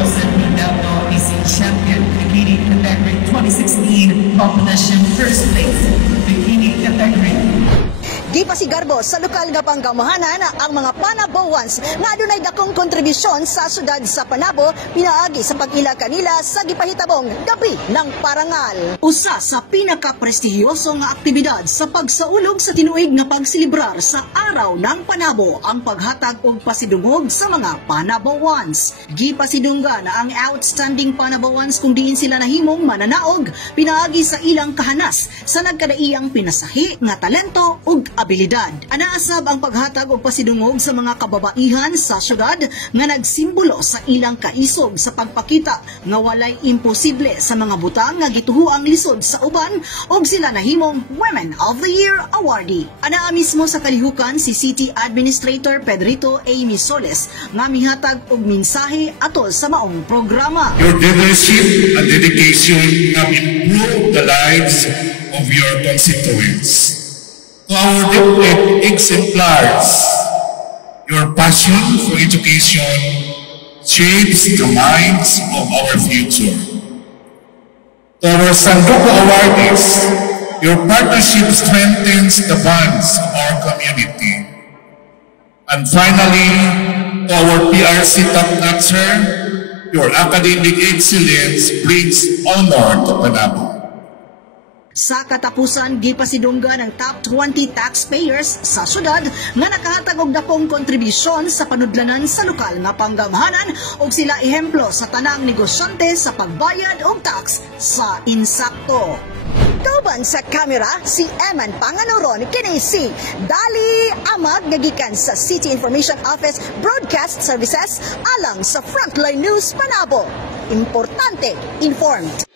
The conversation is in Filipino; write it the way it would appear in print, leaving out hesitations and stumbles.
Now is champion bikini category 2016 competition first place bikini category. Di pa si Garbo sa lokal nga panggamahanan ang mga Panabo ones nga adunay dakong kontribusyon sa syudad sa Panabo pinaagi sa pag-ila kanila sa gipahitabong Gabi ng Parangal. Usa sa pinaka-prestihiyoso nga aktibidad sa pagsaulog sa tinuig nga pagsilibrar sa Araw ng Panabo ang paghatag og pasidungog sa mga Panabo ones. Gipasidunggan ang outstanding Panabo ones kung diin sila nahimong mananaog pinaagi sa ilang kahanas sa nagkadaiyang pinasahi nga talento ug abilidad. Anaasab ang paghatag og pasidungog sa mga kababaihan sa syudad nga nagsimbolo sa ilang kaisog sa pagpakita nga walay imposible sa mga butang nga gituhuang lisod sa uban ug sila nahimong Women of the Year awardee. Anaa mismo sa kalihukan si City Administrator Pedrito A. Misoles nga mihatag og mensahe atol sa maong programa. Your leadership and dedication have improved the lives of your constituents. To our deployed exemplars, your passion for education shapes the minds of our future. To our Sanduko awardees, your partnership strengthens the bonds of our community. And finally, to our PRC top-notcher, your academic excellence brings honor to Panabo. Sa katapusan, gipasidunggan ng top 20 taxpayers sa syudad nga nakahatag og dakong kontribusyon sa panudlanan sa lokal nga panggamahanan ug sila ehemplo sa tanang negosyante sa pagbayad og tax sa insakto. Kauban sa kamera si Eman Panganuron kini si Dali Amag nagikan sa City Information Office Broadcast Services alang sa Frontline News Panabo. Importante, informed.